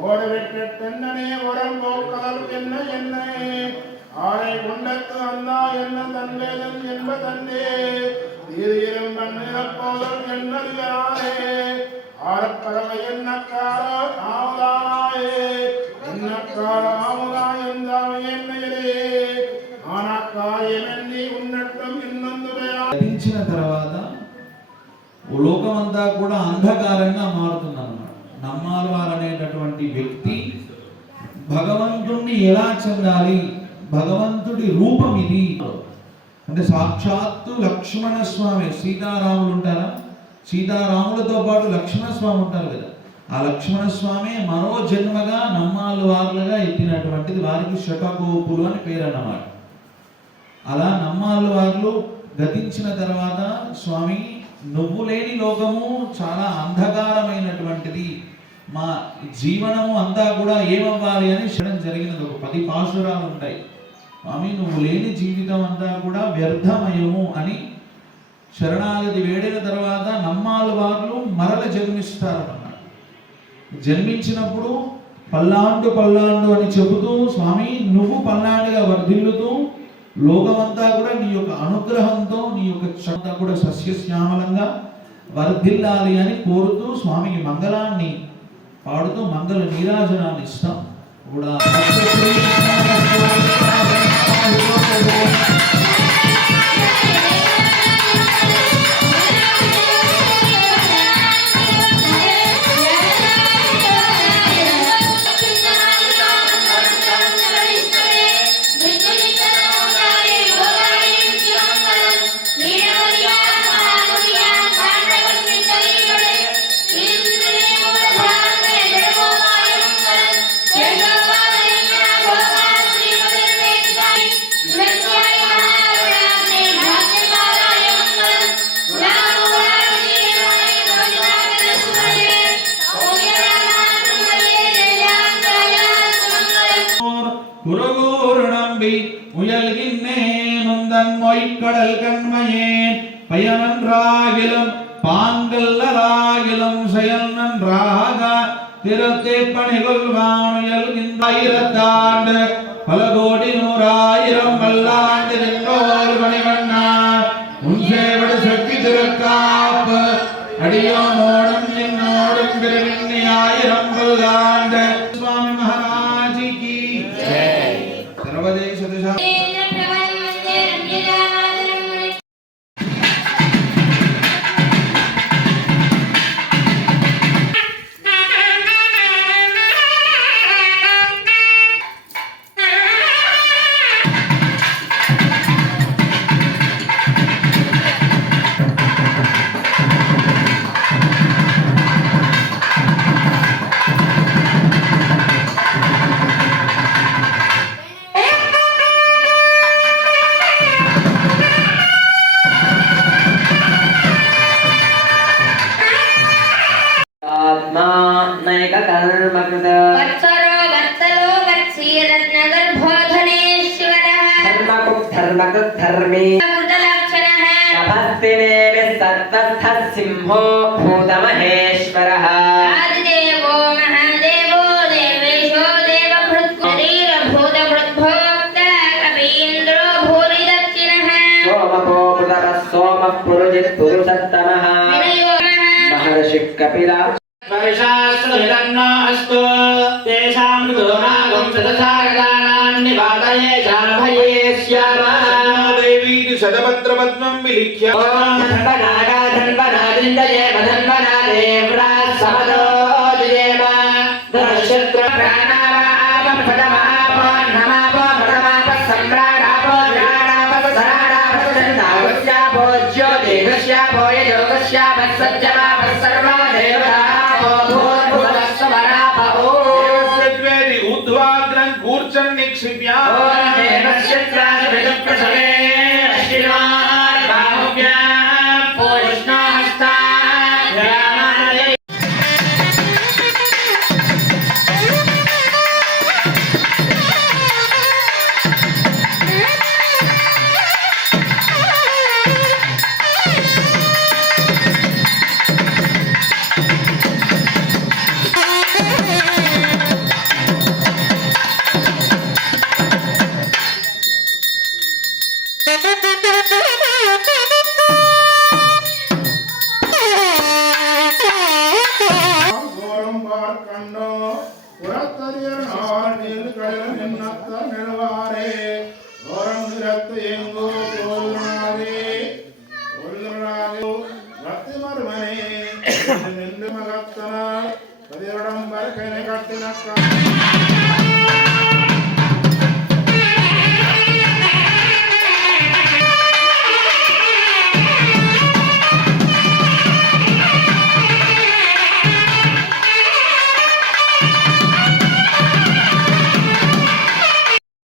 ஓடவிட்ட தென்னனே உடம்போ கடல் என்ன என்ன ஆரை குண்டத்து அண்ணா என்ன தந்தேதன் என்ப தந்தே தீரீரம் பண்ணிறப்போதல் என்னே ஆரப்பறவை என்ன கால ஆவதாயே என்ன கால ஆவதா என்றால் என்னையிலே ஆனா కార్యమన్నీ ఉన్నట్టు తర్వాత లోకమంతా కూడా అంధకారంగా మారుతున్నాను నమ్మాలవారు అనేటటువంటి వ్యక్తి భగవంతుణ్ణి ఎలా చెందాలి? భగవంతుడి రూపం ఇది. అంటే సాక్షాత్తు లక్ష్మణ స్వామి సీతారాములు ఉంటారా? సీతారాములతో పాటు లక్ష్మణ స్వామి ఉంటారు కదా. ఆ లక్ష్మణ స్వామి మరో జన్మగా నమ్మాలు వారులుగా ఎత్తినటువంటిది వారికి శటకోపులు అని పేరు అన్నమాట అలా నమ్మాలు వార్లు గతించిన తర్వాత స్వామి నువ్వు లేని లోకము చాలా అంధకారమైన అంధకారమైనటువంటిది మా జీవనము అంతా కూడా ఏమవ్వాలి అని క్షణం జరిగినది. ఒక పది పాశురాలు ఉంటాయి. స్వామి నువ్వు లేని జీవితం అంతా కూడా వ్యర్థమయము అని శరణాగతి వేడిన తర్వాత నమ్మాలు వాళ్ళు మరల జన్మిస్తారు అన్నమాట జన్మించినప్పుడు పల్లాండు పల్లాండు అని చెబుతూ స్వామి నువ్వు పల్లాండుగా వర్ధిల్లుతూ లోకమంతా కూడా నీ యొక్క అనుగ్రహంతో నీ యొక్క చంతా కూడా సస్యశ్యామలంగా వర్ధిల్లాలి అని కోరుతూ స్వామికి మంగళాన్ని పాడుతూ మంగళ నీరాజనాన్ని ఇస్తాం. కూడా நம்பி உயல்கின்றேனும் தன் மொய்க்கடல் கண்மையேன் பயனன்றாகிலும் பாங்கல்லராகிலும் செயல் நன்றாக திருத்தே பணிகொள்வானுயல்கின்றாயிரத்தாண்டு பல கோடி நூறாயிரம் பல்லாண்டு நின்றோர் மணிவண்ணா. உன் சேவடு சக்தி திருக்காப்பு அடியோனோடும் என்னோடும் பிறவின்னி ஆயிரம் నాయక కారణమకృత. వత్సరో వత్సలో వత్సీరత్నగర్భోధనేశ్వర. ధర్మకుప్ ధర్మకృత్ ధర్మే. కృతలక్షణః నమస్తినేమి సర్వస్థ సింహో భూతమహేశ్వరః. ఆదిదేవో మహాదేవో దేవేశో దేవభృత్ శరీర భూతభృద్భోక్త కవీంద్రో పురుజిత్ పురుషత్తమః. మహర్షి కపిలా वर्षास्तुभिरन्नो अस्तु तेषां गुरुनागं सदसागदानान्नि वातये चाभये देवीति शतपत्रपद्मं विलिख्य ॐ धन्वनागा धन्वनादिन्दये धन्वना देव्रात् समदो जयेव धनुषत्र प्राणावापं फटमापो नमापो मृतमापः सम्राडापो जराडापः सराडापः चन्दावस्यापो ज्योतिषस्यापो ययोगस्यापः सत्यमापः सर्वा देव ఊర్ధ్వాగ్రం కూర్చన్ నిక్షిప్య ഘോരം പാർക്കണ്ടോ പുറത്തറിയണാറിൽ കഴിവ് നിന്നത്ത നിലവാറേ ഘോരം നിരത്ത് എങ്കോ തോൽനാവേ തോൽനാവോ ഭക്തിമർമനെ നിന്റെ മകത്തന പതിരടം വരക്കനെ കട്ടിനക്ക